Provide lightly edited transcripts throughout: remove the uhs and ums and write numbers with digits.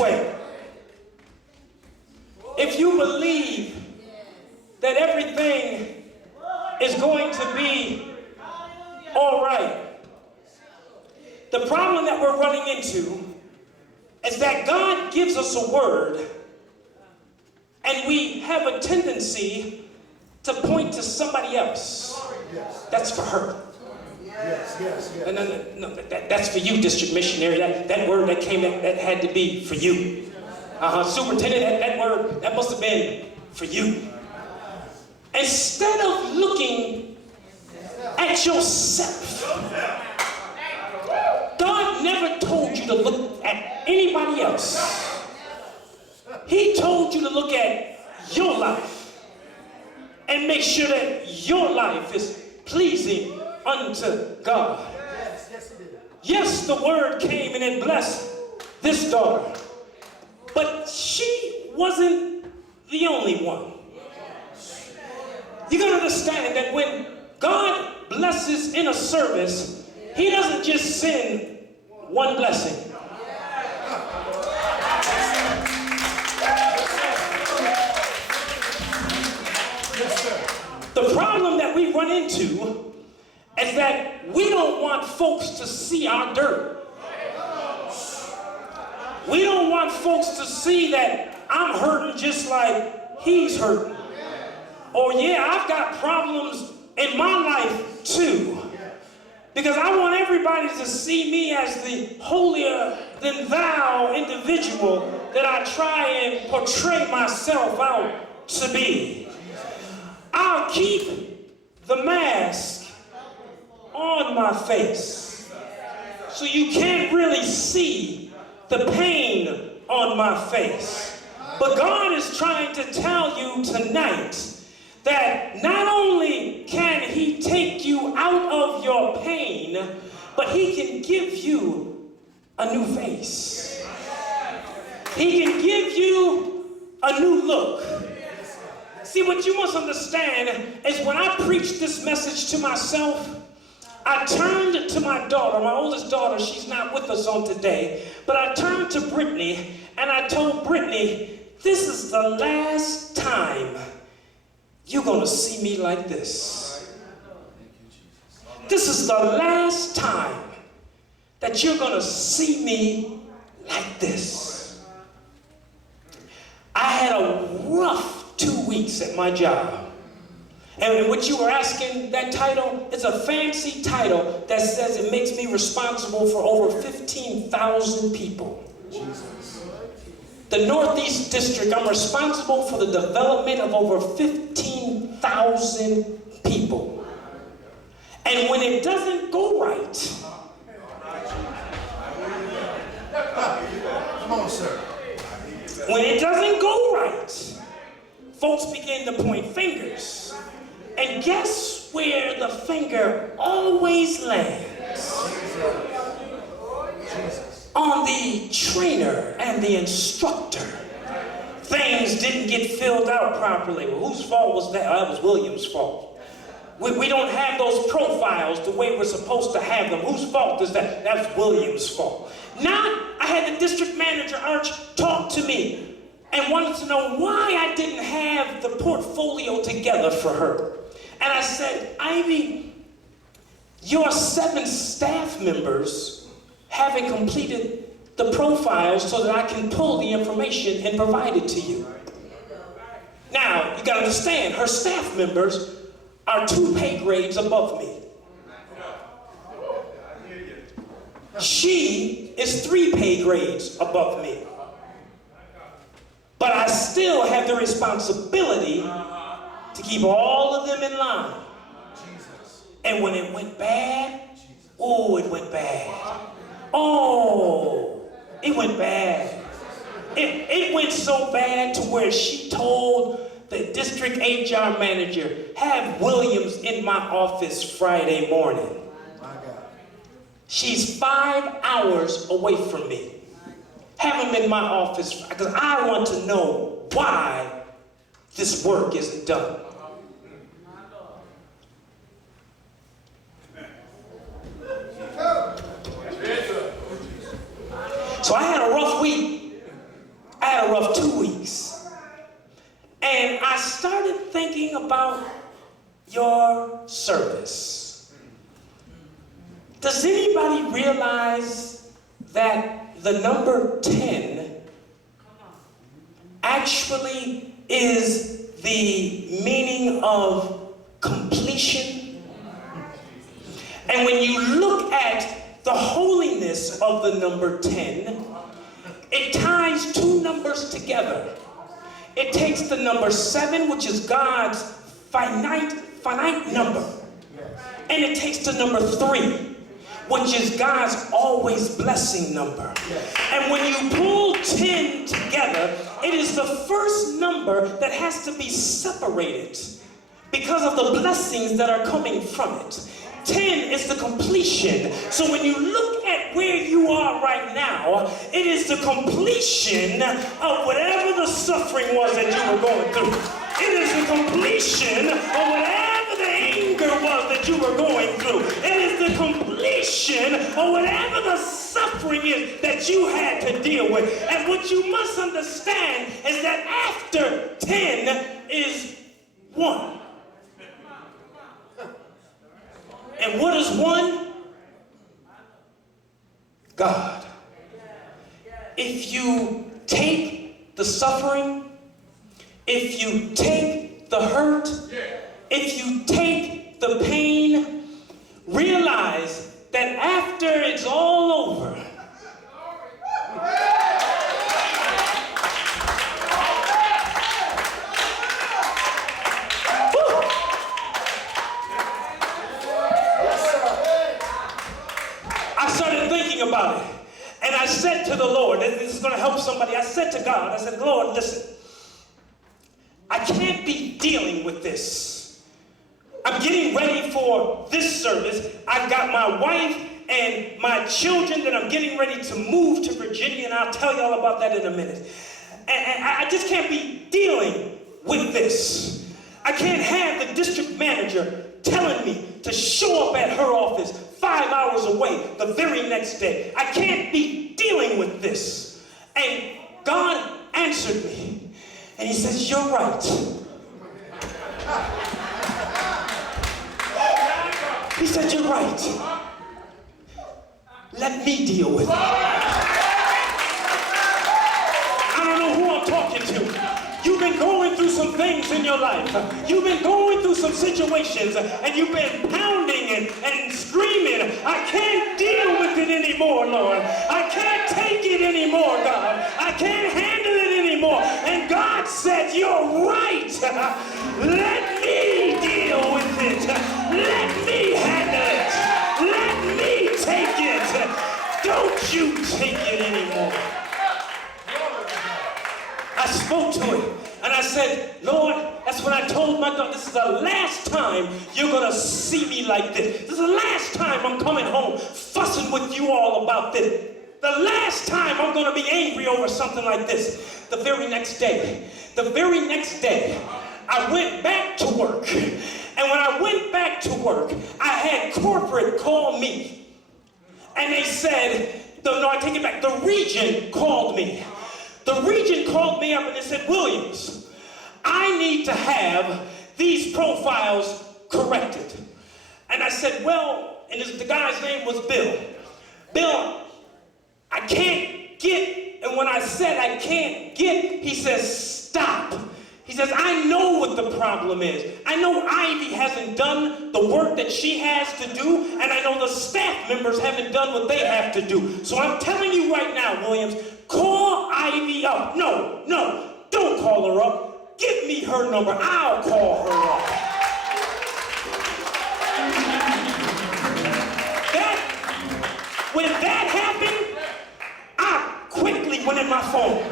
way. If you believe that everything is going to be all right, the problem that we're running into is that God gives us a word and we have a tendency to point to somebody else. That's for her. Yes. No, that's for you, district missionary. That word that came, that had to be for you. Superintendent, that word, that must have been for you. Instead of looking at yourself, God never told you to look at anybody else. He told you to look at your life and make sure that your life is pleasing unto God. Yes, the word came and it blessed this daughter, but she wasn't the only one. You gotta understand that when God blesses in a service, He doesn't just send one blessing. The problem that we run into is that we don't want folks to see our dirt. We don't want folks to see that I'm hurting just like he's hurting. Or yeah, I've got problems in my life too. Because I want everybody to see me as the holier than thou individual that I try and portray myself out to be. I'll keep the mask on my face so you can't really see the pain on my face. But God is trying to tell you tonight that not only can He take you out of your pain, but He can give you a new face. He can give you a new look. See, what you must understand is when I preached this message to myself, I turned to my daughter, my oldest daughter. She's not with us on today, but I turned to Brittany and I told Brittany, this is the last time you're going to see me like this. This is the last time that you're going to see me like this. I had a rough 2 weeks at my job. And what you were asking, that title, is a fancy title that says it makes me responsible for over 15,000 people. Jesus. The Northeast District, I'm responsible for the development of over 15,000 people. And when it doesn't go right, come on, sir. When it doesn't go right, folks begin to point fingers. And guess where the finger always lands? On the trainer and the instructor. Things didn't get filled out properly. Well, whose fault was that? Oh, that was William's fault. We don't have those profiles the way we're supposed to have them. Whose fault is that? That's William's fault. Now, I had the district manager, Arch, talk to me and wanted to know why I didn't have the portfolio together for her. And I said, Ivy, your 7 staff members haven't completed the profiles so that I can pull the information and provide it to you. Now, you gotta understand, her staff members are 2 pay grades above me. She is 3 pay grades above me. But I still have the responsibility to keep all of them in line. And when it went bad, oh, it went bad. Oh, it went bad. It went so bad to where she told the district HR manager, have Williams in my office Friday morning. She's 5 hours away from me. Have him in my office because I want to know why this work isn't done. So I had a rough week had a rough 2 weeks. And I started thinking about your service. Does anybody realize that the number 10 actually is the meaning of completion? And when you look at the holiness of the number 10, it ties two numbers together. It takes the number 7, which is God's finite number, and it takes the number 3, which is God's always blessing number. And when you pull 10 together, it is the first number that has to be separated because of the blessings that are coming from it. 10 is the completion. So when you look at where you are right now, it is the completion of whatever the suffering was that you were going through. It is the completion of whatever the anger was that you were going through. It is the completion of whatever the suffering is that you had to deal with. And what you must understand is that after 10 is 1. And what is 1? God. If you take the suffering, if you take the hurt, if you take the pain, realize that after it's all over, about it. And I said to the Lord, and this is going to help somebody, I said to God, I said, Lord, listen, I can't be dealing with this. I'm getting ready for this service. I've got my wife and my children that I'm getting ready to move to Virginia, and I'll tell y'all about that in a minute. And I just can't be dealing with this. I can't have the district manager telling me to show up at her office 5 hours away the very next day. I can't be dealing with this. And God answered me, and he says, you're right. He said, you're right. Let me deal with it. I don't know who I'm talking to. You've been going through some things in your life. You've been going through some situations, and you've been pounding and screaming, I can't deal with it anymore, Lord. I can't take it anymore, God. I can't handle it anymore. And God said, you're right. Let me deal with it. Let me handle it. Let me take it. Don't you take it anymore. I spoke to it, and I said, Lord, that's when I told my daughter, this is the last time you're going to see me like this. This is the last time I'm coming home fussing with you all about this. The last time I'm going to be angry over something like this. The very next day, I went back to work. And when I went back to work, I had corporate call me. And they said, no, I take it back. The region called me. The region called me up and they said, Williams, I need to have these profiles corrected. And I said, well, and the guy's name was Bill. Bill, I can't get, and when I said I can't get, he says, stop. He says, I know what the problem is. I know Ivy hasn't done the work that she has to do, and I know the staff members haven't done what they have to do. So I'm telling you right now, Williams, call Ivy up. No, don't call her up. Give me her number. I'll call her up. When that happened, I quickly went in my phone.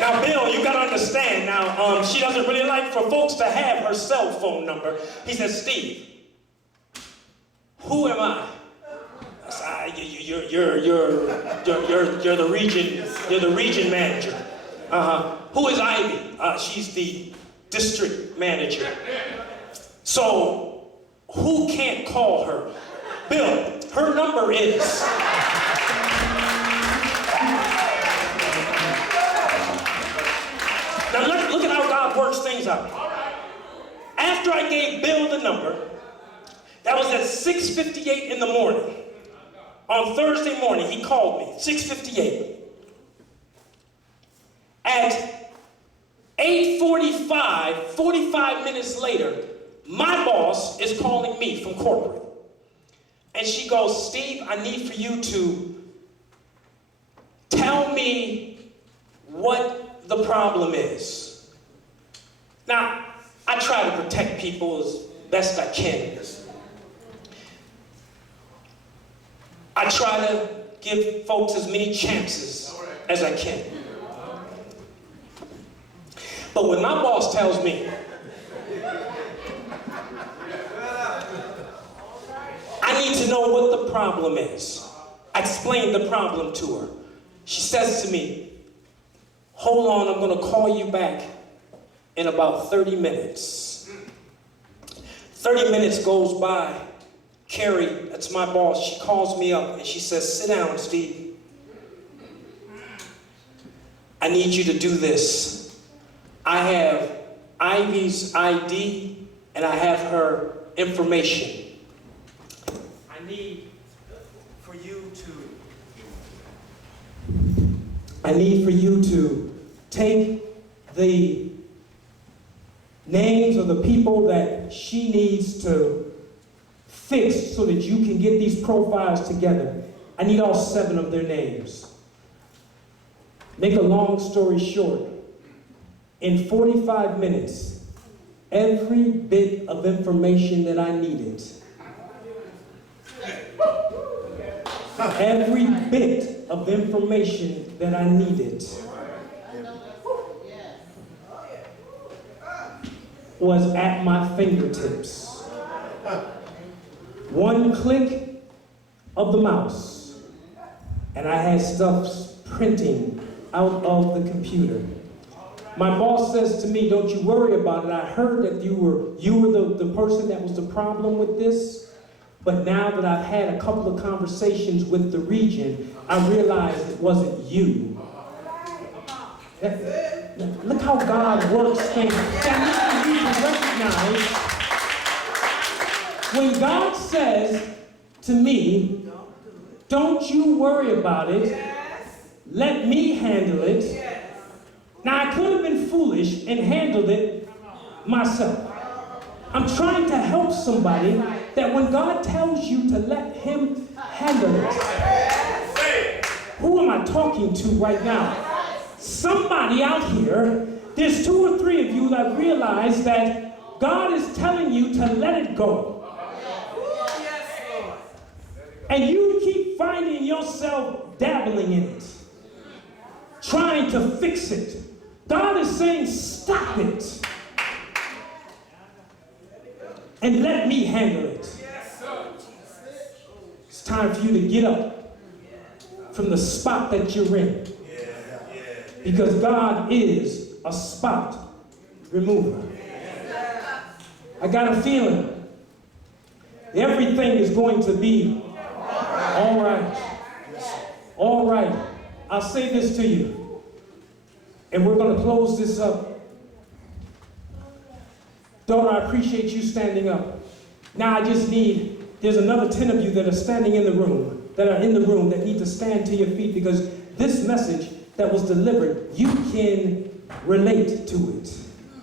Now, Bill, you gotta understand now, she doesn't really like for folks to have her cell phone number. He says, Steve, who am I? I said, you're the region manager. Who is Ivy? She's the district manager. So, who can't call her? Bill, her number is... things out. After I gave Bill the number, that was at 6:58 in the morning. On Thursday morning, he called me, 6:58. At 8:45, 45 minutes later, my boss is calling me from corporate. And she goes, Steve, I need for you to tell me what the problem is. Now, I try to protect people as best I can. I try to give folks as many chances as I can. But when my boss tells me, I need to know what the problem is, I explained the problem to her. She says to me, hold on, I'm going to call you back in about 30 minutes. 30 minutes goes by. Carrie, that's my boss, she calls me up and she says, sit down, Steve. I need you to do this. I have Ivy's ID and I have her information. I need for you to take the names of the people that she needs to fix so that you can get these profiles together. I need all 7 of their names. Make a long story short, in 45 minutes, every bit of information that I needed, every bit of information that I needed was at my fingertips. One click of the mouse, and I had stuff printing out of the computer. My boss says to me, don't you worry about it. I heard that you were the person that was the problem with this, but now that I've had a couple of conversations with the region, I realized it wasn't you. Look how God works things. I need you to recognize when God says to me, don't you worry about it, let me handle it. Now I could have been foolish and handled it myself. I'm trying to help somebody that when God tells you to let him handle it, who am I talking to right now? Somebody out here, there's 2 or 3 of you that realize that God is telling you to let it go. And you keep finding yourself dabbling in it, trying to fix it. God is saying, stop it. And let me handle it. It's time for you to get up from the spot that you're in. Because God is a spot remover. I got a feeling everything is going to be all right. All right. I'll say this to you, and we're going to close this up. Daughter, I appreciate you standing up. Now I just need, there's another 10 of you that are standing in the room, that need to stand to your feet, because this message that was delivered, you can relate to it.